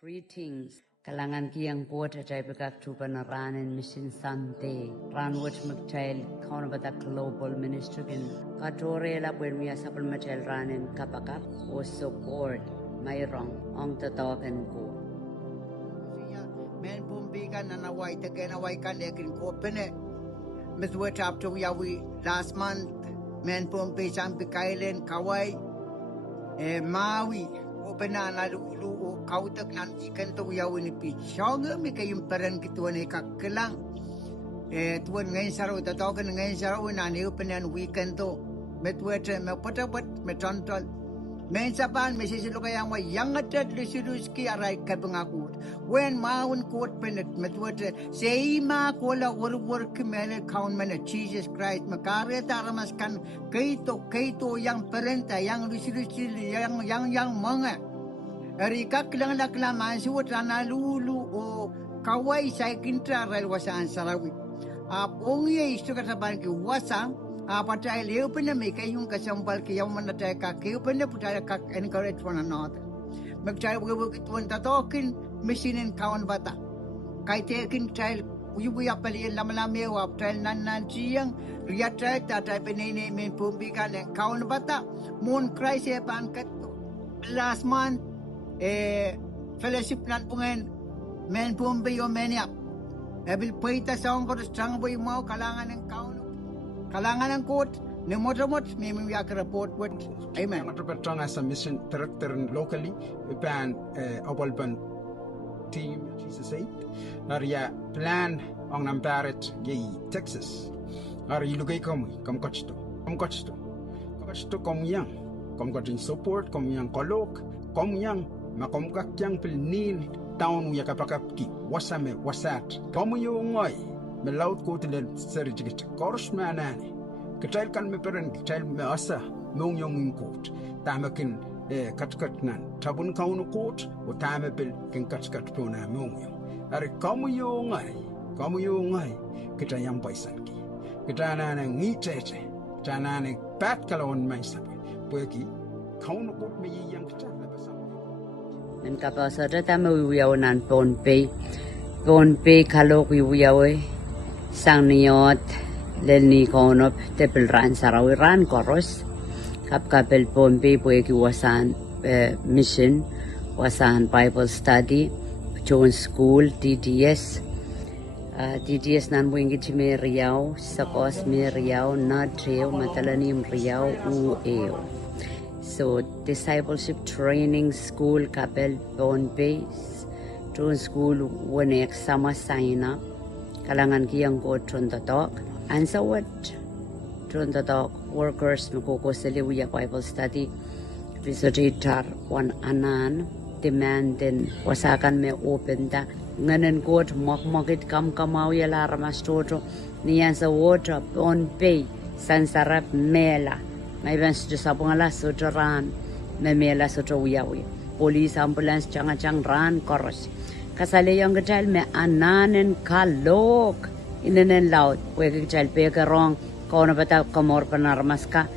Greetings. Kalangan kiyang kuwata tayo pagkaktupa na ranin Mission Sante. Ranwat magtail kaunabata global ministry kin. Katore la pwede miya sapal matal ranin kapakap o support mayroong ang tatawagan ko. Men bumbigan na naway taganaway kan lekin ko pene. Miswet up to yawi last month. Men bumbisan bikailen kaway. Mawi. Pena na lu kautak nan ikan tu yawi ni pichong mi kayum peran kituan ikakelang tuan ngai saro tatokan ngai saro na ni penan weekend tu metwet me potabat metonton men saban mesi silu kayang wa yang atat lusiluski arai kabangakut when maun court penet metwet seima kola work mele count men Jesus Christ makare taramaskan kaito yang perenta yang lusilusi yang manga Rika kilang lakla masuot rana lulu o kawai sa kintra rel wasaan sarawi. Ongi isto kataban ki wasa patay leo pena me kayong kasampal ki yung manatay ka kayo pena putay ka encourage one another. Magtay bugo kituan tatokin misinin kawan bata. Kay tekin child uyubuya pali lamlame wa trail nan siyang riyatay tatay penene men pumbikan kawan bata mon cry se pankat last month fellowship nan pungen men pumbi yo meniap ebil paita saong ko strang boy mau kalangan ng kaun kalangan ng court ne motomot me yak report what amen Matrapatong as a mission director locally pan obalban team Jesus 8 naria plan ong namparet ye Texas ari lugay kom kochto kom yang support kom yang kolok kom yang makomkak yang pelnin town ya kapakapki wasame wasat komu yo ngoy me laut ko tele serjigit kors manane ketail kan me peren ketail me asa mong yong kot tamakin katkat nan tabun kaunu kot o tame bil kin katkat pona mong yo are komu yo ngoy ketayam paisanki ketana ngitete tanane pat kalon maisabe poeki kaunu kot me yang ketat Men kapasada tama wiyaw nan ponpe kalok wiyaw sang niyot lelni konop tepel ran sarawi ran koros kapel ponpe poeki wasan mission wasan Bible study John school DDS nan wingi chime riyaw sakos me riyaw na treo matalanim riyaw ueo. So discipleship training school kapel on base to school wanek sama saina kalangan kiyang ko trontatok and so what trontatok workers mukoko seliwiya Bible study visitor one anan demandin wasakan me open da nganen ko mokmokit kamaw yala ramastoto niyan sa water on bay sansarap mela may bans do sa pangalas so ran memela so wiyawi police ambulance chang ran koros kasale yung gatal me ananen kalok inenen laut we gatal pe karong kono bata kamor panarmaska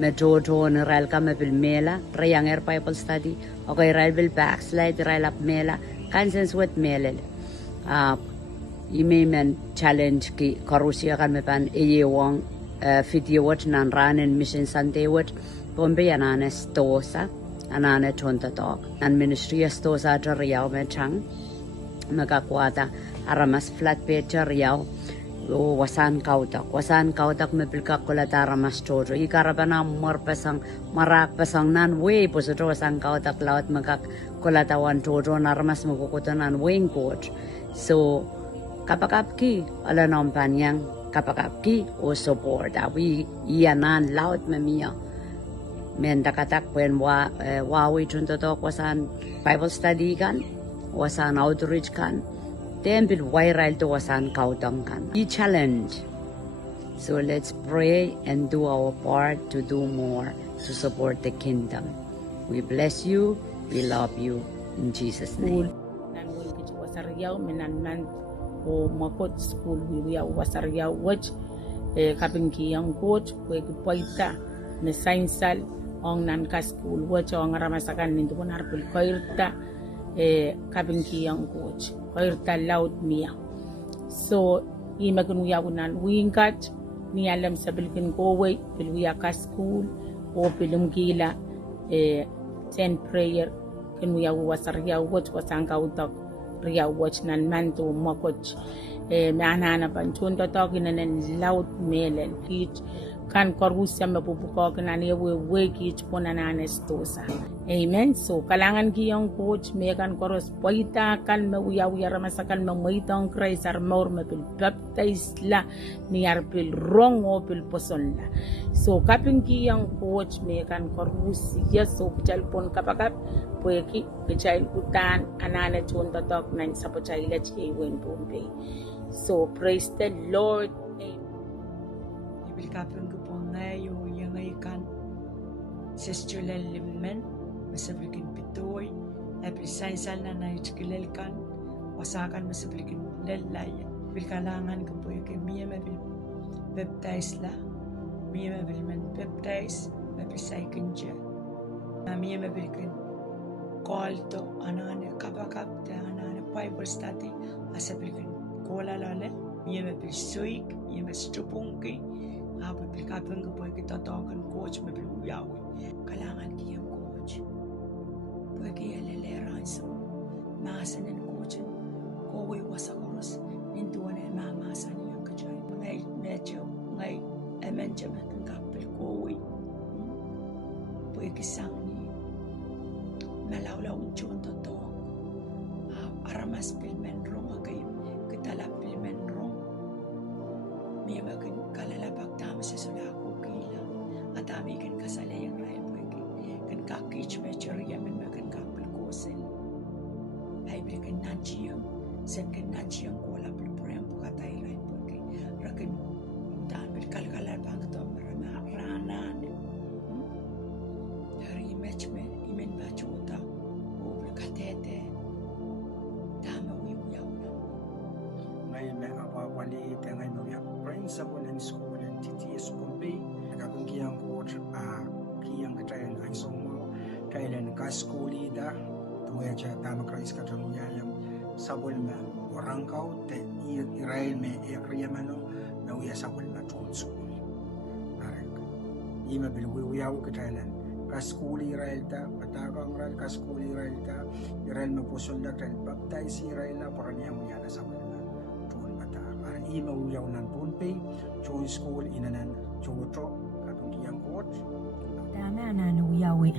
me toto ne ral ka me bil mela rayang air Bible study okay ral bil backslide ral up mela kansens with melel imemen challenge ki karusia kan me pan eyewang video wat nan ranen Mission Sante wat pombe anane stosa anane tonta talk and ministry stosa ta riyaw me chang magakwata aramas flat page riyaw o wasan kautak me pilka kolata aramas toto ikarabana marak pasang nan we poso wasan kautak laut magak kolata wan toto naramas makukutanan wing coach so kapakapki ala nompanyang kapakapki o support awi ianan laut mamia men dakatak wen wawi tuntotok wasan Bible study kan wasan outreach kan temple viral to wasan kautang kan i challenge so let's pray and do our part to do more to support the kingdom. We bless you, we love you in Jesus name. o makot school wiya wasarya wach kaping kiyang coach we poita ne sainsal ong nan ka school wach ong ramasakan nindu pun harpul koirta kaping kiyang coach koirta laut mia so imagun wiya unan wingat ni alam sa bilkin kowe bilwiya ka school o bilum gila 10 prayer kin wiya wasarya wat wasanga utak riya watch nan manto mokoch me anana banchon to ginan laut melen kit kan korusya mabubuko ginan we kit ponana stosa amen so kalangan giyang coach me kan koros poita kan me wiya ramasakan me moitong Christ ar more me pil baptize la ni ar pil rong o pil poson la so kaping giyang coach me kan korusya so pon kapakap poeki kechai utan anana chon to nan sapo chai let ye wen pompe so praise the Lord. Ibilkapin ko po ngayon yung ngayon Sister Lelimen masablikin pitoy episaysal na naitskilel kan wasakan masablikin lelay bilkalangan ko po yung miya mabil baptize la miya mabil man baptize mapisaykin dya miya mabilkin call to anane kabakap te anane Bible study asablikin kola lale miya mabil suik miya mastupungki bilkapin ko po yung kitotokan coach mabil uyawi kalangan kiyang coach pwede aleleran so maasan na coach kowe wasakoros nintuan ay mamasan niyang kachay ngay medyo ngay medyo matangkapil kowe pwede sang ni malawlaw chon to aramas pilmen rong agay kitalap pilmen rong may bagay kalalabag tama sa sulako kila at amikin kasalayang raya pwede kan kakich mecher yamin makan kapil kosin ay berikan najiyang sen kan najiyang kola pelpurang pukatay raya pwede rakin dan berkal-kalabang to marananan dari matchment imen bachuta o berkatete tama wiyaw na Ngayon may awawali tayo ngayon may praying sa bulan school and TTS kumpi nagabang kiyang coach kiyang katayan ay sumo kailan ka skuli da tuya cha tama Christ ka tamuya yang sabul ma orang kau te Israel me ekriyamano na uya sabul ma tunso arek ima bil wiyaw katayan ka skuli Israel ta patakang ral ka skuli Israel ta Israel me pusol da kan baptize Israel na paranya uya na sabul ma tun pata arek ima wiyaw nan punpe join school inanan chotro kapang kiyang coach dami anana uyawi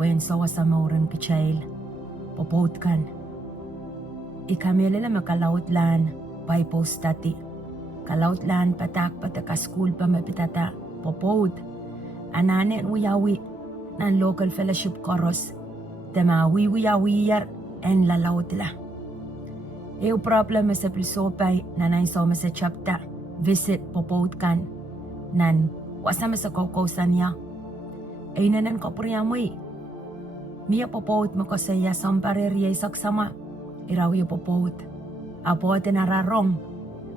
Pueden sawa sa mauran kichail, popot kan. Ikamele na makalaut lan, Bible study. Kalaut lan patak pataka school pa mapitata, popot. Anane uyawi, nan local fellowship chorus. Tema uyawi yar, en lalaut la. Eu problem sa plisopay, nanay soma sa chapta, visit popot kan. Nan, wasama sa kokousan niya. Ay nanan kopriyamoy. Mia popot mo ko sa iya sampareriya isaksama. Iraw yung popot. Apo at nararong.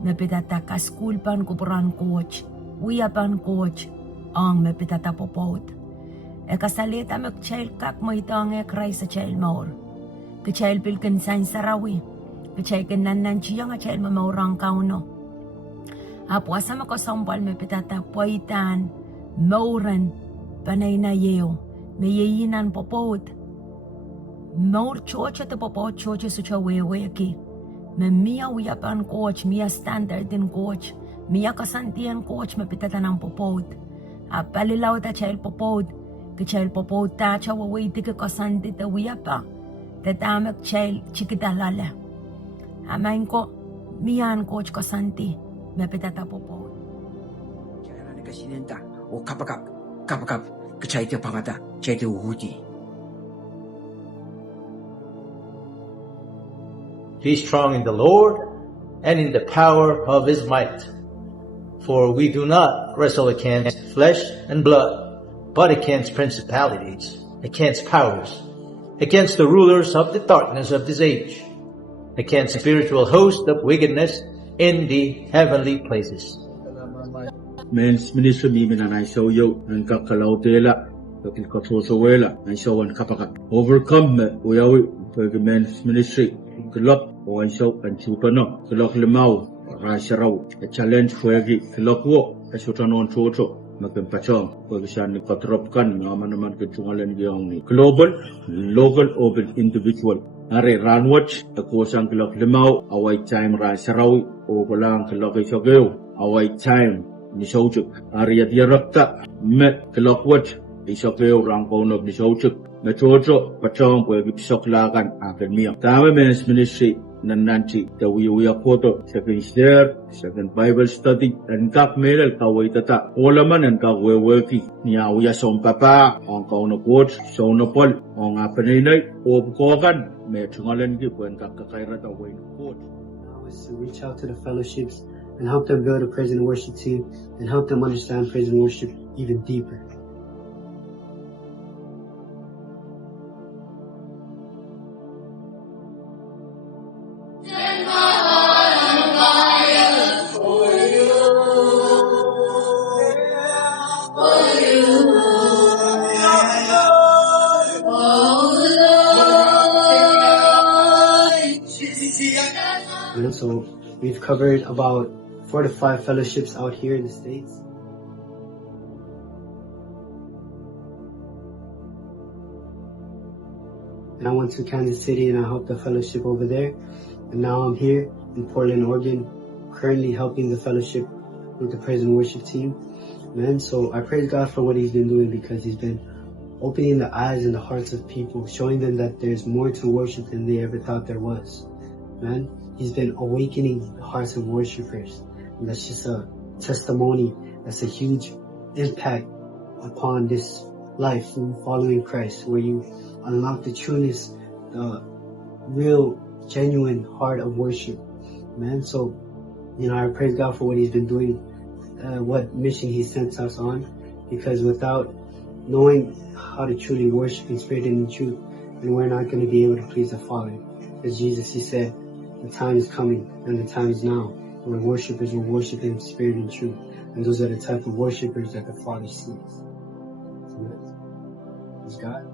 Mapitata ka school pan kupuran coach. Uya pan coach. Ang mapitata popot. E kasalita mag-child kak mo ito ang ekray sa child maur. Ka-child pilkan sain sarawi. Ka-child kananan siya nga child mamaurang kauno. Apo asama ko sampal mapitata poitan. Mauran. Panay na yeo. Mayayinan popot. Maur chocha te popot chocha sucha wewe ki. Mia uyapan coach, mia standard din coach. Mia kasantian coach mapitata ng popot. Apalilaw ta child popot. Ka child popot ta cha waway ti ka kasanti ta uyapa. Tatamak child chikitalala. Amain ko, mian coach kasanti mapitata popot. Jangan ada kasinenta. O kapakap. Kecai te pangata, cai te uhuti. Be strong in the Lord and in the power of his might. For we do not wrestle against flesh and blood, but against principalities, against powers, against the rulers of the darkness of this age, against spiritual hosts of wickedness in the heavenly places. Men's ministry mi minanay so yo ang kakalaw tela Lakil Kotosowela, and so on Kapaka. Overcome we are the men's ministry. Kilok, or so and Chupano, Kilok Limau, Rasharau, a challenge for every Kilok walk, a Sotanon Toto. Makin pachong pagsiyan ni katropkan naman kecuali yang global, local, open individual. Are ranwatch ako sang kilok limaw away time ran saraw o kulang kilok isogeo away time ni sojuk. Are yadirapta met kilok watch isogeo rang konog ni sojuk. Metrojo pachong pwede pisoklakan akin miya. Tama men's ministry nananti the we are photo second share second Bible study and kak melal kaway tata olaman and kak worky niya uya som papa on kau na coach so na pol on apaninay o kogan may tungalan ki when kak kakairat away na coach. Now is to reach out to the fellowships and help them build a praise and worship team and help them understand praise and worship even deeper. And so we've covered about 4 to 5 fellowships out here in the States. And I went to Kansas City and I helped the fellowship over there. And now I'm here in Portland, Oregon, currently helping the fellowship with the praise and worship team. Man, so I praise God for what he's been doing because he's been opening the eyes and the hearts of people, showing them that there's more to worship than they ever thought there was. Man, he's been awakening the hearts of worshipers. And that's just a testimony. That's a huge impact upon this life in following Christ, where you unlock the trueness, the real, genuine heart of worship. Man, so, I praise God for what he's been doing, what mission he sent us on, because without knowing how to truly worship in spirit and in truth, then we're not going to be able to please the Father. As Jesus, he said, the time is coming and the time is now where worshipers will worship him in spirit and truth. And those are the type of worshipers that the Father seeks. Praise God.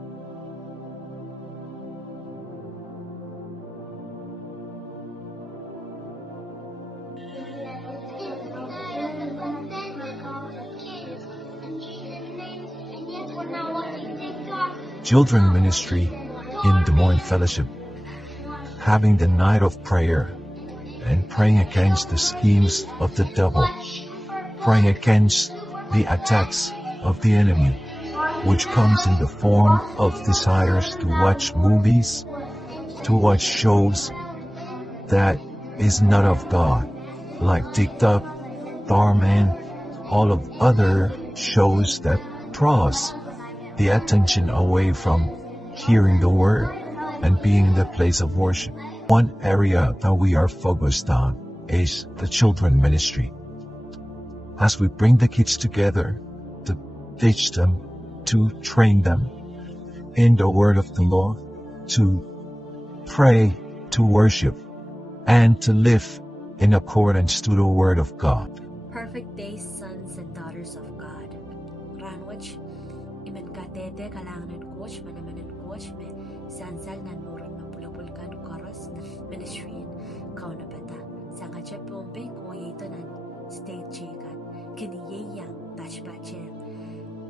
Children ministry in Des Moines Fellowship, having the night of prayer and praying against the schemes of the devil, praying against the attacks of the enemy, which comes in the form of desires to watch movies, to watch shows that is not of God, like TikTok, Starman, all of other shows that draws the attention away from hearing the word and being in the place of worship. One area that we are focused on is the children ministry. As we bring the kids together to teach them, to train them in the word of the Lord, to pray, to worship, and to live in accordance to the word of God. Perfect day, sons and daughters of God. Ranwich, iman katete kalangan coach, manaman coach, me sansal nan moran mapulapulkan koros na ministry kauna pata. Sanga cha pompe ko ito nan state chikan. Kiniyayang batch-batche.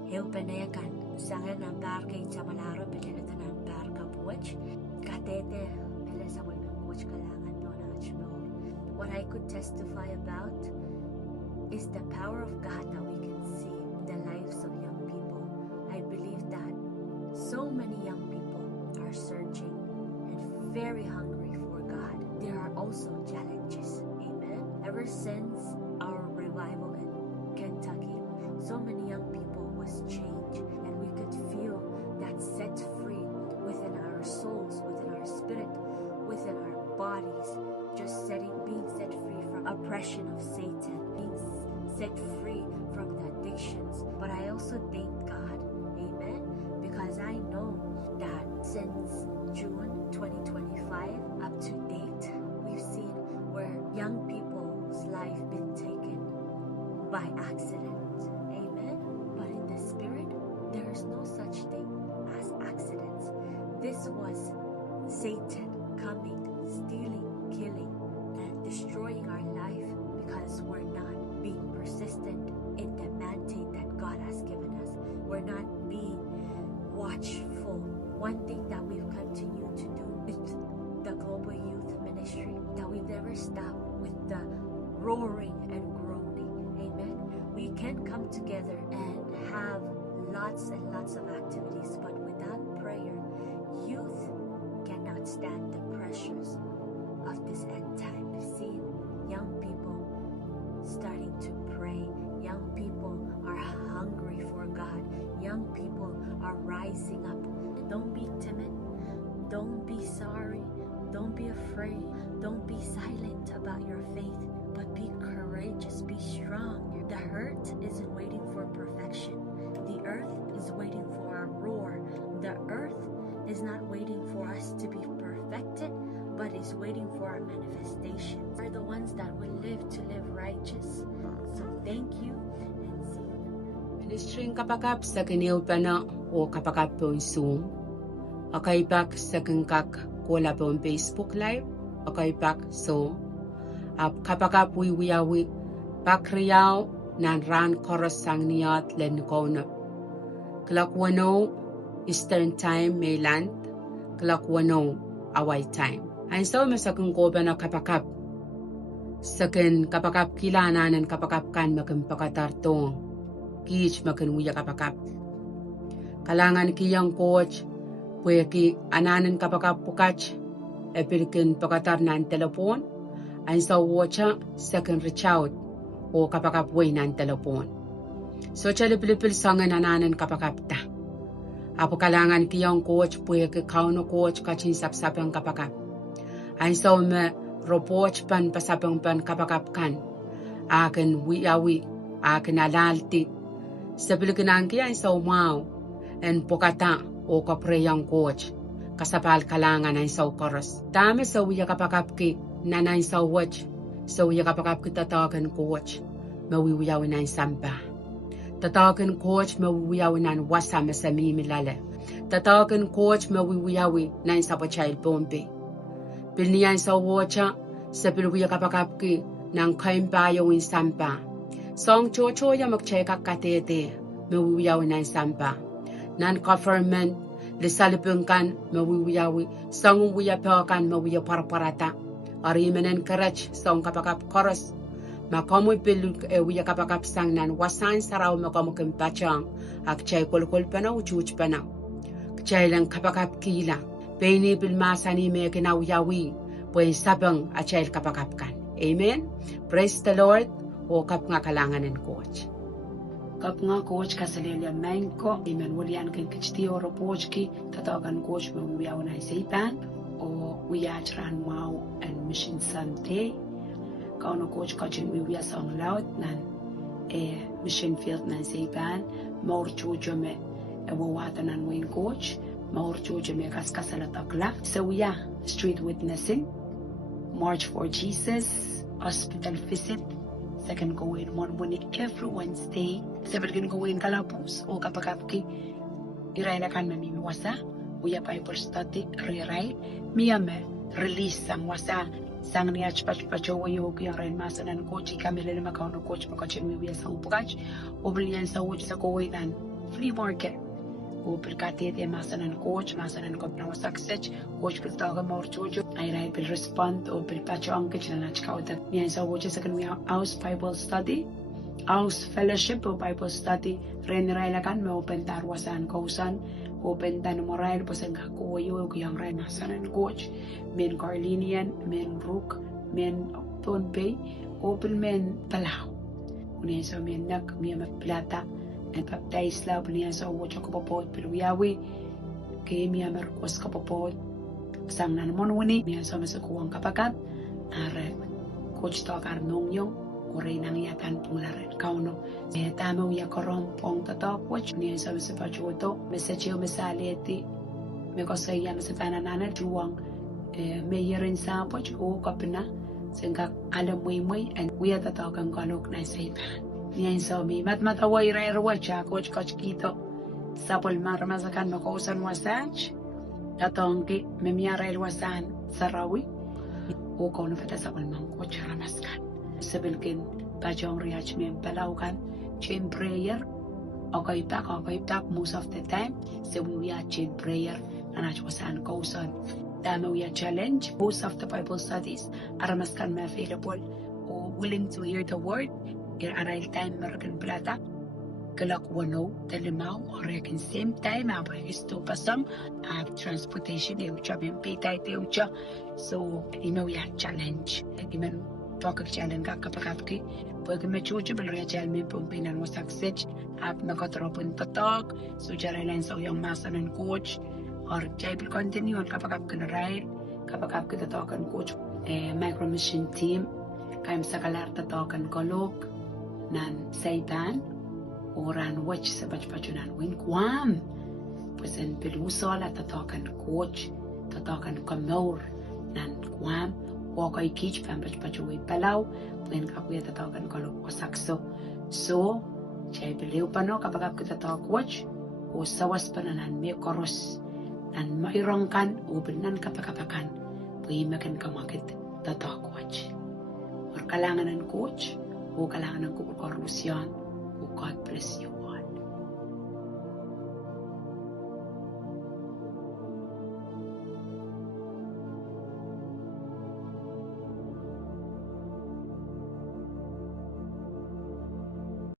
Heu penayakan, sanga nan barkay sa malaro pinilita nan barka puwach. Katete, pila sa walgang coach kalangan no na achmo. What I could testify about is the power of God that we can see in the lives of young people. I believe that so many young people are searching and very hungry for God. There are also challenges. Amen. Ever since our revival in Kentucky, so many young people was changed, and we could feel that set free within our souls, within our spirit, within our bodies, just being set free from oppression of Satan, being set free from the addictions. But I also thank God, amen, because I know that since June 2025 up to date, we've seen where young people's life been taken by accident, amen. But in the spirit, there is no such this was Satan coming, stealing, killing, and destroying our life because we're not being persistent in the mandate that God has given us. We're not being watchful. One thing that we've continued to do with the Global Youth Ministry, that we never stop with the roaring and groaning. Amen. We can come together and have lots and lots of activities, but without prayer, youth cannot stand the pressures of this end time. We've seen young people starting to pray. Young people are hungry for God. Young people are rising up. Don't be timid. Don't be sorry. Don't be afraid. Don't be silent about your faith, but be courageous. Be strong. The hurt isn't waiting for perfection. The earth is waiting for a roar. The earth is not waiting for us to be perfected, but is waiting for our manifestation. We're the ones that will live to live righteous. So thank you and see you. Ministering kapakap sa kiniupana o kapakap po Zoom. Okay back sa kengkak kola po Facebook Live. Okay back so. Kapakap wiyawi bakriyaw nan ran korosang niyat len kona. Clock 10 Eastern Time Mainland. Clock 10 Hawaii Time. Ang so masakang koba na kapakap. Sakin kapakap kilanan and kapakap kan makan pakatartong. Kich makan wiya kapakap. Kalangan kiyang coach. Puya ki ananan kapakap pukach. Epirikin pakatar nan telepon. Ang so watcha second reach out. O kapakap way nan telepon. So chalipilipil sangan ananan kapakap ta. Apo kalangan kiyang coach puya ki kauno coach kachin sapsapang kapakap. Ang so me ropoch pan pasapang pan kapakap kan. Akin wiyawi. Akin alalti. Sa pilikinan kaya ang so wow. En pokata o kapreyang coach. Kasapal kalangan ang so koros. Dami sa wiya kapakap ki nanay sa watch. Sa wiya kapakap ki tatawagan coach. Mawiwiyawin ang sampa. Tatawagan coach mawiwiyawin ang wasama sa mimilala. Tatawagan coach mawiwiyawi ng sa child bombe. Pilniyan sa watcha sa pilwiya kapakap ki ng kaimbayo in sampa. Song chocho ya magcheka katete mawiwiyawin ang sampa. Non-government lisalipungkan mawiwiyawi. Song wiya pewakan mawiya paraparata. Arimanan karach song kapakap koros. Makamu pilu wiya kapakap sang nan wasan saraw makamu kempachang ak chay kolkol pana uchuch pana chay lang kapakap kila peni bil masani me kinaw yawi pwen sabang a chay kapakap kan. Amen. Praise the Lord. O kap nga kalanganan coach. Kap nga coach kasalilya main ko iman walian kan kichti oro coach ki tatawagan coach mawiyaw na isipan o wiyachran mau and mission sante. Kauno coach kachin wiya song laut nan mission field nan seipan maur chujo me wawata nan win coach maur chujo me kaskasala takla so yeah street witnessing March for Jesus hospital visit second go in one when every Wednesday second go in kalapus o kapakapki iray na kan mamimi wasa uya Bible study rewrite miyame release sang wasa sang niya chpacho wayo kaya rin masanan coach kamilele makauno coach makachin wiya sang pukach obliyan sa uch sa kuwaitan flea market o perkatete masanan coach masanan ko na success coach piltaga maur chojo ay rai pil respond o pil pacho ang kitchen na chkauta niya sa uch sa kanwiya house Bible study house fellowship o Bible study ren rai lakan may open tarwasan kausan open tan moral po sang kakuyo kuyang rai masanan coach men Carlinian men Brook men Tonpay open men Talaw unya sa men nak miya plata and baptize la unya sa ucho ko popot piluyawi kay miya markos ka popot sang nan mon woni miya sa masakuwang kapakat are coach to karnong yung kuray nang yakan punglaran kauno tama uya korompong tatok watch niya sa pachuto message mesaleti me kosaya mesafanana juwang mayerin sa watch o kapna singka alam muy and uya tatawagan kalok na sa ipan niya sa mi mataway ra watch coach kito sapol marmasakan makausan wasach Tatongi memiara ilwasan sarawi o kono fata sabal mangko charamaskan sebelkin bajong riach mem balaukan chain prayer okay back most of the time so we are chain prayer and I was an cousin we are challenge most of the Bible studies aramaskan me available or willing to hear the word aral time American plata kelak wano talimau orekin same time isto pasang transportation eucha pita eucha so we are challenge imen talk challenge kapakapki pag me chuchu belre chalme pumpinan wasaksech makotropun tatok so jaralan so yung masanan coach or jaibil continue kapakap kana right kapakap kita tokan coach micro mission team kaim sakalar tatokan kolok nan saitan oran watch sa bachpachunan win kwam pesen pelusola tatokan coach tatokan kamor nan kwam wakay kich pambachpachuwi palaw win kakuya tatokan kolok wasakso so chay beliw pa no kapag kita talk watch o sawas pa nanan may koros nan mairongkan o binan kapakapakan puwi makan kamakit ta talk watch or kalangan ng coach o kalangan ng kukorlusyon o God bless you.